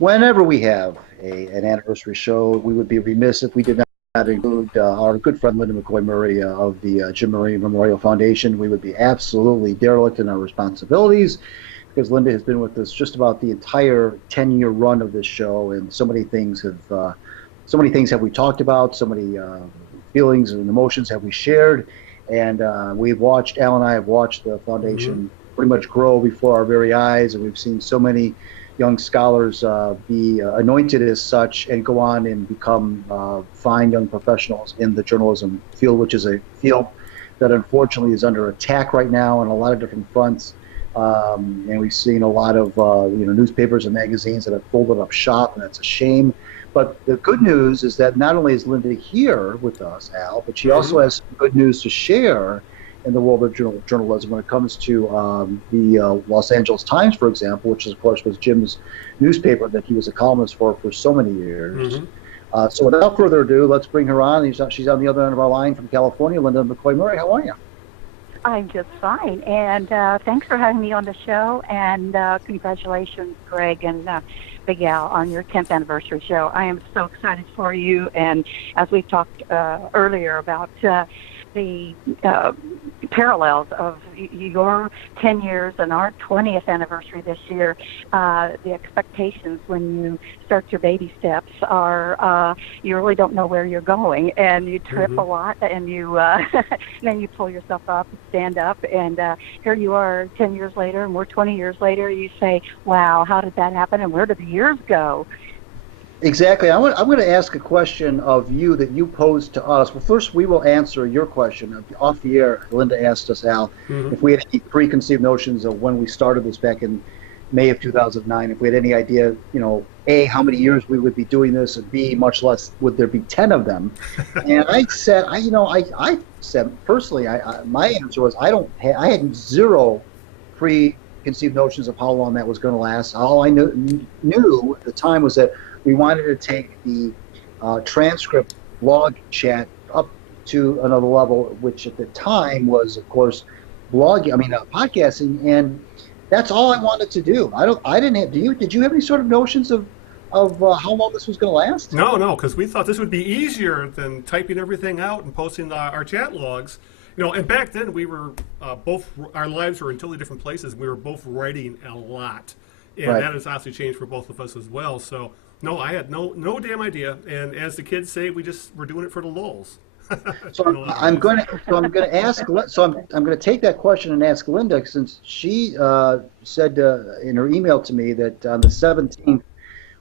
Whenever we have an anniversary show, we would be remiss if we did not include our good friend Linda McCoy Murray of the Jim Murray Memorial Foundation. We would be absolutely derelict in our responsibilities because Linda has been with us just about the entire 10-year run of this show, and so many things have we talked about, so many feelings and emotions have we shared, and Al and I have watched the foundation pretty much grow before our very eyes, and we've seen so many young scholars be anointed as such and go on and become fine young professionals in the journalism field, which is a field that unfortunately is under attack right now on a lot of different fronts. And we've seen a lot of newspapers and magazines that have folded up shop, and that's a shame. But the good news is that not only is Linda here with us, Al, but she also has some good news to share in the world of journalism when it comes to the Los Angeles Times, for example, which of course was Jim's newspaper that he was a columnist for so many years. So without further ado, let's bring her on. She's on the other end of our line from California. Linda McCoy Murray, how are you? I'm just fine, and thanks for having me on the show, and congratulations, Greg and Big Al, on your 10th anniversary show. I am so excited for you, and as we talked earlier about the parallels of your 10 years and our 20th anniversary this year, the expectations when you start your baby steps are you really don't know where you're going, and you trip a lot, and you then you pull yourself up and stand up, and here you are 10 years later, and we're 20 years later. You say, wow, how did that happen, and where did the years go? Exactly. I'm going to ask a question of you that you posed to us. Well, first, we will answer your question. Off the air, Linda asked us, Al, if we had any preconceived notions of when we started this back in May of 2009, if we had any idea, A, how many years we would be doing this, and B, much less, would there be 10 of them? And I said, I said, personally, my answer was, I had zero preconceived notions of how long that was going to last. All I knew at the time was that we wanted to take the transcript blog chat up to another level, which at the time was, of course, podcasting, and that's all I wanted to do. Did you have any sort of notions of how long this was going to last? No, because we thought this would be easier than typing everything out and posting our chat logs. And back then we were our lives were in totally different places. We were both writing a lot, and that has obviously changed for both of us as well. So. No, I had no damn idea, and as the kids say, we're doing it for the lulz. I'm going to take that question and ask Linda, since she said in her email to me that on the 17th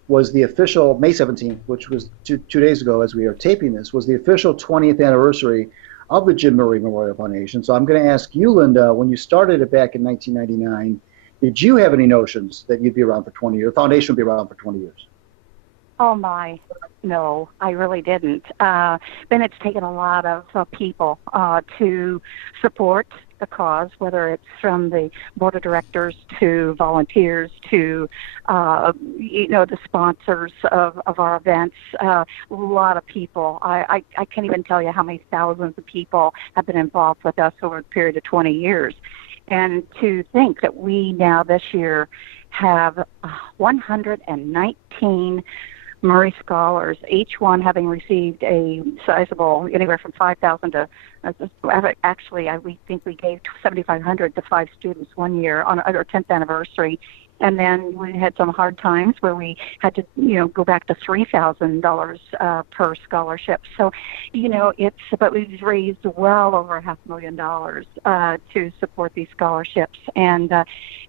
was the official May 17th, which was two days ago as we are taping this, was the official 20th anniversary of the Jim Murray Memorial Foundation. So I'm going to ask you, Linda, when you started it back in 1999, did you have any notions that you'd be around for 20 years? The foundation would be around for 20 years? Oh my, no, I really didn't. Then it's taken a lot of people to support the cause, whether it's from the board of directors to volunteers to, the sponsors of our events. A lot of people. I can't even tell you how many thousands of people have been involved with us over a period of 20 years. And to think that we now this year have 119 Murray Scholars, each one having received a sizable, anywhere from 5,000 to, actually, we think we gave 7,500 to 5 students one year on our 10th anniversary. And then we had some hard times where we had to, go back to $3,000 per scholarship. So, but we've raised well over $500,000 to support these scholarships. And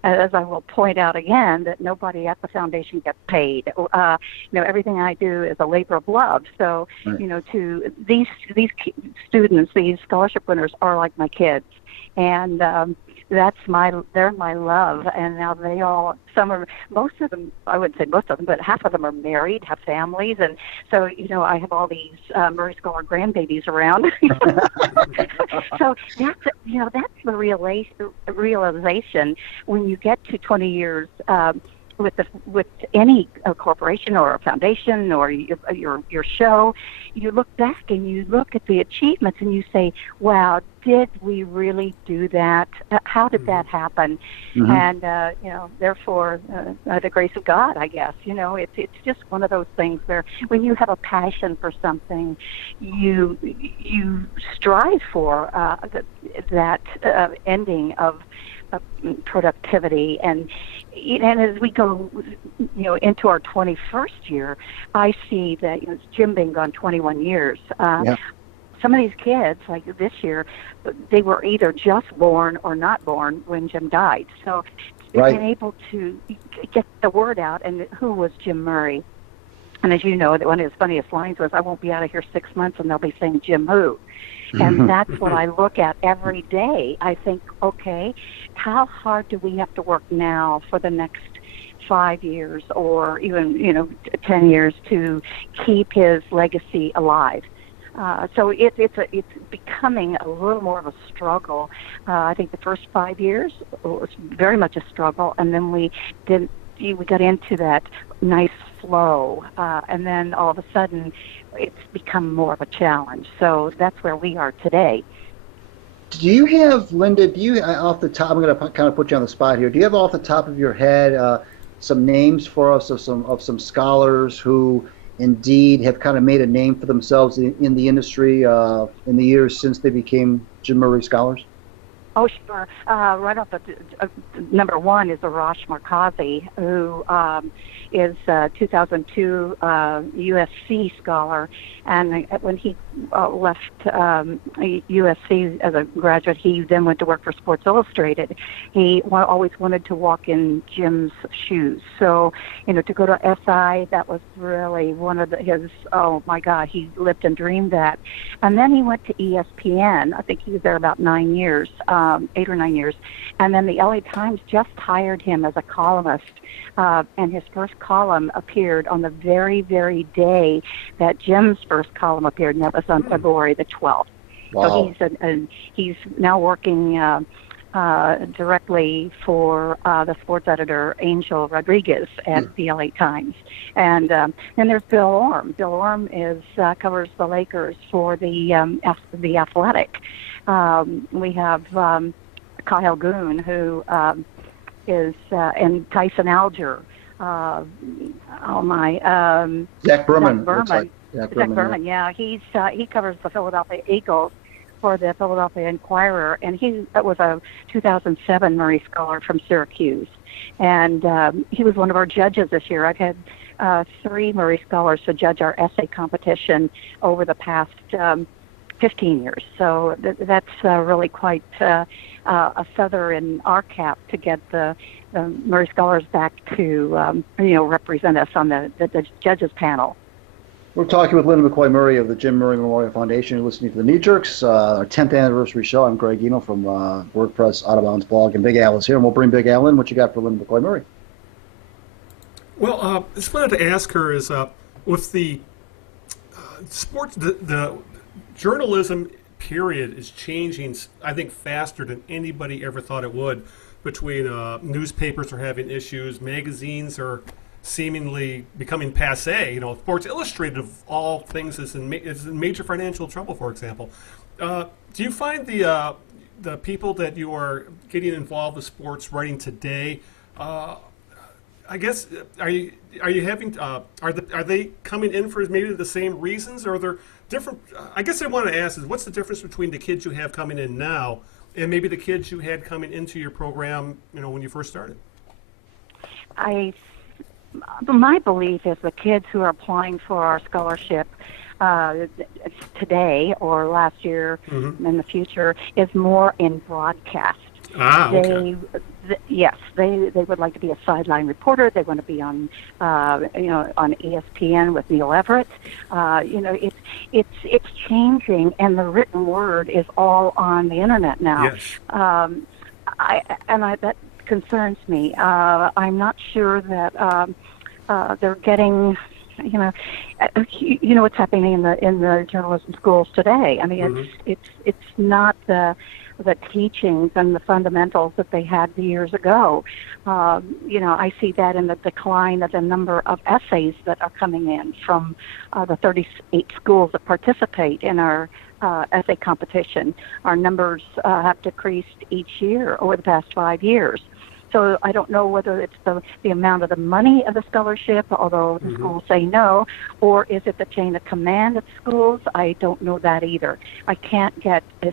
as I will point out again, that nobody at the foundation gets paid. Everything I do is a labor of love. So, to these students, these scholarship winners are like my kids. And they're my love, and now most of them, I wouldn't say most of them, but half of them are married, have families, and so, I have all these Murray Scholar grandbabies around. So that's the realization when you get to 20 years, with any corporation or a foundation or your show, you look back and you look at the achievements and you say, wow, did we really do that? How did that happen? Mm-hmm. And therefore, the grace of God, I guess. It's just one of those things where when you have a passion for something, you strive for that ending of productivity. And as we go into our 21st year, I see that Jim being gone 21 years. Yeah. Some of these kids, like this year, they were either just born or not born when Jim died. So Right. being able to get the word out, and who was Jim Murray? And as you know, one of his funniest lines was, "I won't be out of here 6 months and they'll be saying Jim who." And that's what I look at every day. I think, okay, how hard do we have to work now for the next 5 years or even 10 years to keep his legacy alive? So it's becoming a little more of a struggle. I think the first 5 years was very much a struggle, and then we got into that nice flow, and then all of a sudden it's become more of a challenge. So that's where we are today. Do you have, Linda, off the top, I'm going to kind of put you on the spot here, do you have off the top of your head some names for us of some scholars who indeed have kind of made a name for themselves in the industry in the years since they became Jim Murray scholars? Oh, sure. Right off the number one is Arash Markazi, who is a 2002 USC scholar. And when he left USC as a graduate, he then went to work for Sports Illustrated. He always wanted to walk in Jim's shoes. So, to go to SI, that was really one of his, oh my God, he lived and dreamed that. And then he went to ESPN. I think he was there about 9 years. 8 or 9 years, and then the LA Times just hired him as a columnist, and his first column appeared on the very, very day that Jim's first column appeared, and that was on February the 12th. Wow. So he's now working directly for the sports editor Angel Rodriguez at the LA Times, and then there's Bill Orm. Bill Orm covers the Lakers for the Athletic. We have Kyle Goon, who is, and Tyson Alger. Zach Berman. Zach Berman, yeah. He covers the Philadelphia Eagles for the Philadelphia Inquirer, and he was a 2007 Murray Scholar from Syracuse. And he was one of our judges this year. I've had 3 Murray Scholars to judge our essay competition over the past 15 years. So that's really quite a feather in our cap to get the Murray Scholars back to represent us on the judges panel. We're talking with Linda McCoy Murray of the Jim Murray Memorial Foundation. You're listening to the Knee Jerks, our 10th anniversary show. I'm Greg Eno from WordPress Out of Bounds blog, and Big Al is here, and we'll bring Big Al in. What you got for Linda McCoy Murray? Well, I just wanted to ask her is with the sports, the journalism period is changing, I think, faster than anybody ever thought it would. Between newspapers are having issues, magazines are seemingly becoming passé. Sports Illustrated, of all things, is in major financial trouble, for example. Do you find the people that you are getting involved with sports writing today, I guess, are you having are they coming in for maybe the same reasons, or are there different? I guess I want to ask is what's the difference between the kids you have coming in now and maybe the kids you had coming into your program, when you first started? My belief is the kids who are applying for our scholarship today or last year in the future is more in broadcast. Okay. Yes, they would like to be a sideline reporter. They want to be on on ESPN with Neil Everett. It's changing, and the written word is all on the internet now. Yes. That concerns me. I'm not sure that they're getting. What's happening in the journalism schools today. I mean, it's not the the teachings and the fundamentals that they had years ago. I see that in the decline of the number of essays that are coming in from the 38 schools that participate in our essay competition. Our numbers have decreased each year over the past 5 years. So I don't know whether it's the amount of the money of the scholarship, although the schools say no, or is it the chain of command at schools? I don't know that either. I can't get a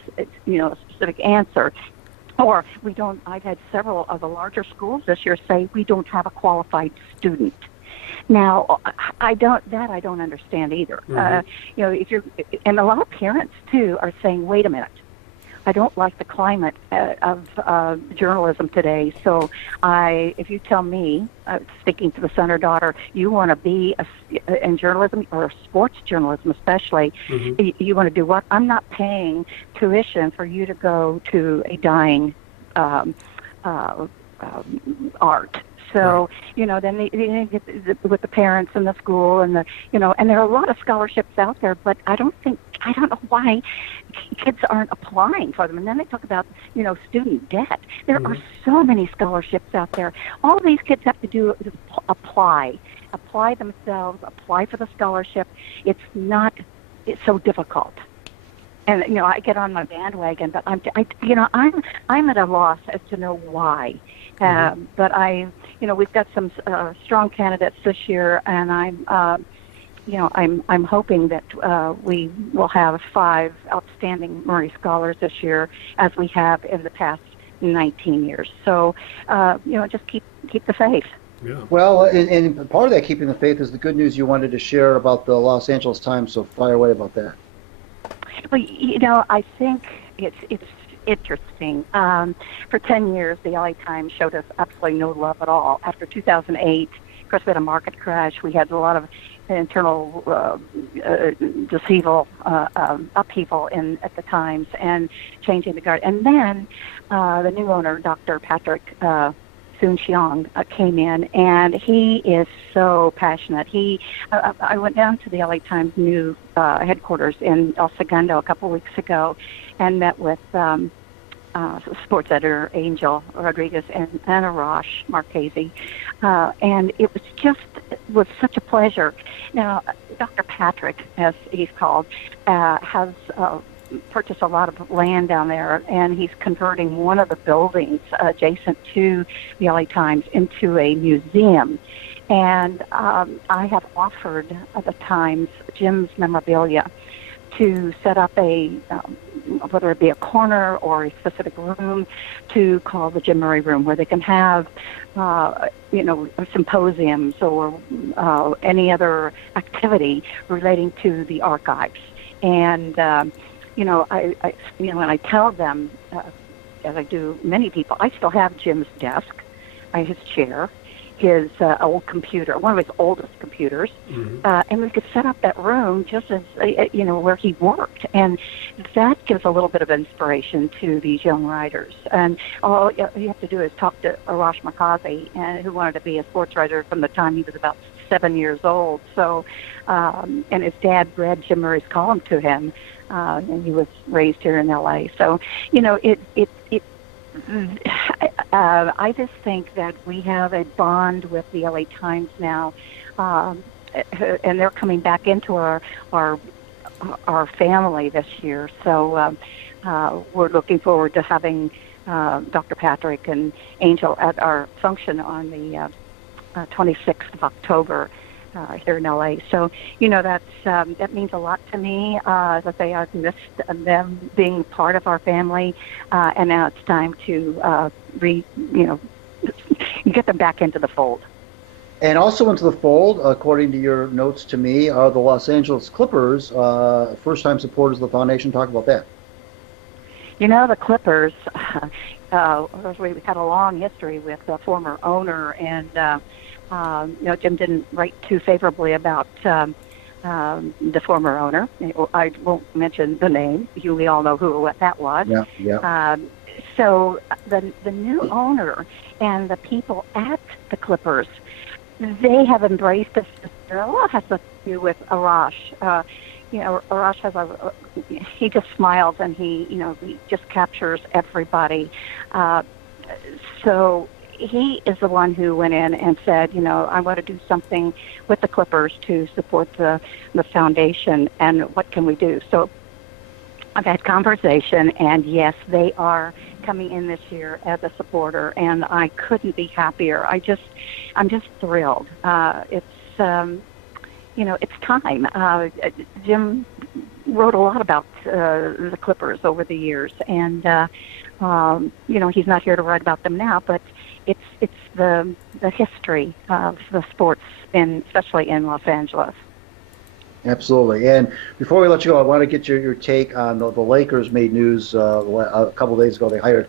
specific answer. Or I've had several of the larger schools this year say we don't have a qualified student. Now, I don't understand either. And a lot of parents too are saying, wait a minute, I don't like the climate of journalism today. So if you tell me, speaking to the son or daughter, you want to be in journalism or sports journalism especially, you want to do what? I'm not paying tuition for you to go to a dying art. So, then they get with the parents and the school and and there are a lot of scholarships out there, but I don't know why kids aren't applying for them. And then they talk about, student debt. There are so many scholarships out there. All these kids have to do is apply themselves, apply for the scholarship. It's so difficult. And, I get on my bandwagon, but I'm at a loss as to know why. But we've got some strong candidates this year, and I'm hoping that we will have 5 outstanding Murray Scholars this year, as we have in the past 19 years. So, just keep the faith. Yeah. Well, and part of that keeping the faith is the good news you wanted to share about the Los Angeles Times. So fire away about that. Well, I think it's interesting. For 10 years, the LA Times showed us absolutely no love at all. After 2008, of course, we had a market crash. We had a lot of internal upheaval at the Times and changing the guard. And then the new owner, Dr. Patrick Soon-Shiong, came in, and he is so passionate. I went down to the LA Times new headquarters in El Segundo a couple weeks ago and met with sports editor Angel Rodriguez and Arash Marchese, and it was such a pleasure. Now, Dr. Patrick, as he's called, has purchased a lot of land down there, and he's converting one of the buildings adjacent to the LA Times into a museum. And I have offered the Times Jim's memorabilia to set up whether it be a corner or a specific room to call the Jim Murray Room, where they can have, symposiums or any other activity relating to the archives. And, when I tell them, as I do many people, I still have Jim's desk, his chair, his old computer, one of his oldest computers, and we could set up that room just as, where he worked. And that gives a little bit of inspiration to these young writers. And all you have to do is talk to Arash Markazi, who wanted to be a sports writer from the time he was about 7 years old. So, and his dad read Jim Murray's column to him, and he was raised here in L.A. So, I just think that we have a bond with the LA Times now, and they're coming back into our family this year. So we're looking forward to having Dr. Patrick and Angel at our function on the 26th of October. Here in LA. So, that means a lot to me. As I say, I've missed them being part of our family, and now it's time to get them back into the fold. And also into the fold, according to your notes to me, are the Los Angeles Clippers, first-time supporters of the foundation. Talk about that. The Clippers, we've had a long history with the former owner, and Jim didn't write too favorably about the former owner. I won't mention the name. We all know what that was. Yeah. So the new owner and the people at the Clippers, they have embraced this. A lot has to do with Arash. Arash has he just smiles and he just captures everybody. So he is the one who went in and said, I want to do something with the Clippers to support the foundation, and what can we do? So I've had conversation, and yes, they are coming in this year as a supporter, and I couldn't be happier. I'm just thrilled. It's time. Jim wrote a lot about the Clippers over the years, and he's not here to write about them now, but it's the history of the sports, especially in Los Angeles. Absolutely. And before we let you go, I want to get your take on the Lakers made news a couple of days ago. They hired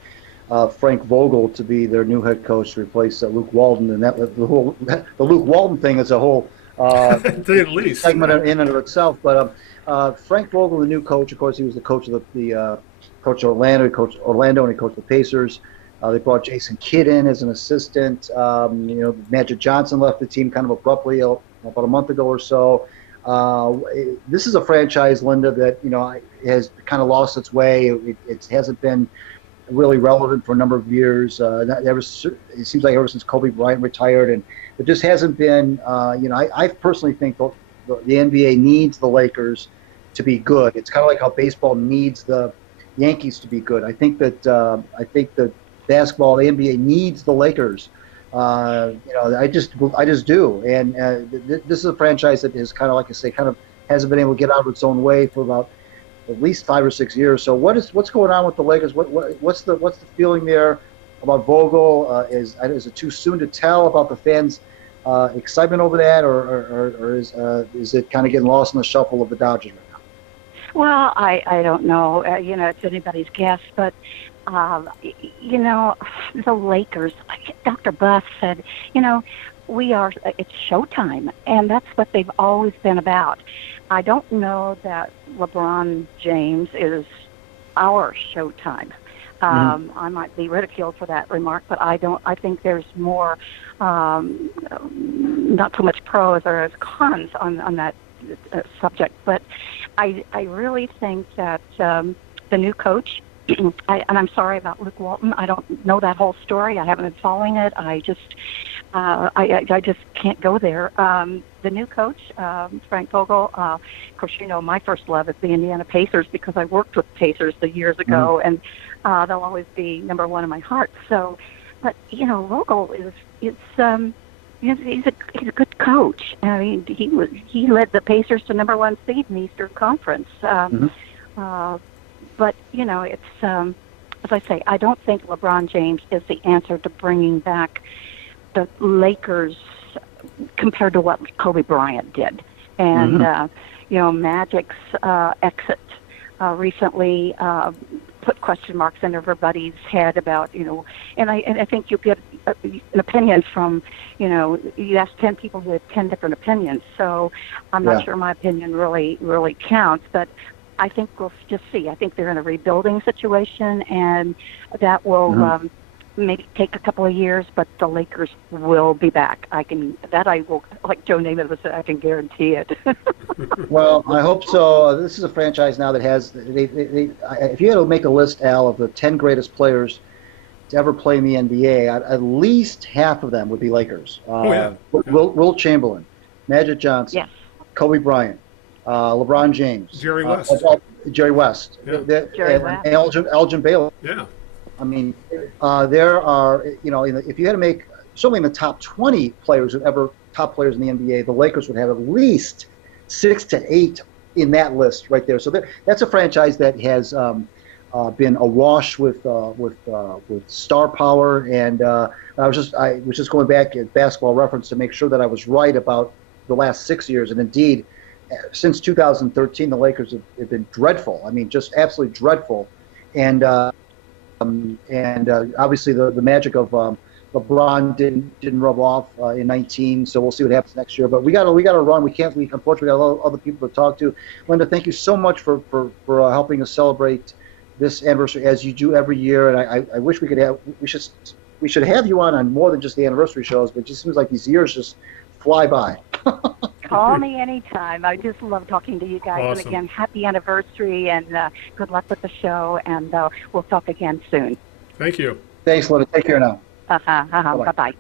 Frank Vogel to be their new head coach to replace Luke Walton, and the Luke Walton thing is a whole at least segment in and of itself. But Frank Vogel, the new coach, of course, he was the coach of the coach of Orlando. He coached Orlando, and he coached the Pacers. They brought Jason Kidd in as an assistant. Magic Johnson left the team kind of abruptly about a month ago or so. This is a franchise, Linda, that has kind of lost its way. It hasn't been really relevant for a number of years. It seems like ever since Kobe Bryant retired, and it just hasn't been. I personally think the NBA needs the Lakers to be good. It's kind of like how baseball needs the Yankees to be good. I think that basketball, the NBA needs the Lakers. I just do. And this is a franchise that is kind of, like I say, kind of hasn't been able to get out of its own way for about at least 5 or 6 years. So what's going on with the Lakers? What's the feeling there about Vogel? Is it too soon to tell about the fans' excitement over that, or is it kind of getting lost in the shuffle of the Dodgers right now? Well, I don't know. It's anybody's guess, but the Lakers, like Dr. Buss said, it's showtime, and that's what they've always been about. I don't know that LeBron James is our showtime. I might be ridiculed for that remark, but I think there's more, not so much pros or as cons on that subject, but I really think that the new coach, and I'm sorry about Luke Walton. I don't know that whole story. I haven't been following it. I just can't go there. The new coach, Frank Vogel, of course, my first love is the Indiana Pacers because I worked with Pacers years ago, and they'll always be number one in my heart. So, but Vogel he's a good coach. I mean, he led the Pacers to number one seed in the Eastern Conference. But, it's, as I say, I don't think LeBron James is the answer to bringing back the Lakers compared to what Kobe Bryant did. And, Magic's exit recently put question marks in everybody's head about, and I think you get an opinion from, you ask 10 people who have 10 different opinions. So I'm not sure my opinion really counts, but I think we'll just see. I think they're in a rebuilding situation, and that will maybe take a couple of years, but the Lakers will be back. I will, like Joe Namath would say, I can guarantee it. Well, I hope so. This is a franchise now that has, if you had to make a list, Al, of the 10 greatest players to ever play in the NBA, at least half of them would be Lakers. Will Chamberlain, Magic Johnson, Kobe Bryant, LeBron James, Jerry West, and Elgin Baylor. Yeah, I mean, there are, if you had to make, certainly in the top 20 players who ever top players in the NBA, the Lakers would have at least 6 to 8 in that list right there. So that's a franchise that has been awash with star power, and I was just going back at Basketball Reference to make sure that I was right about the last 6 years, and indeed, since 2013, the Lakers have been dreadful. I mean, just absolutely dreadful, and obviously the magic of LeBron didn't rub off in 19. So we'll see what happens next year. But we got to run. We unfortunately got a lot of other people to talk to. Linda, thank you so much for helping us celebrate this anniversary as you do every year. And I wish we should have you on more than just the anniversary shows. But it just seems like these years just fly by. Call me anytime. I just love talking to you guys. Awesome. And again, happy anniversary and good luck with the show. And we'll talk again soon. Thank you. Thanks, Linda. Take care now. Bye-bye.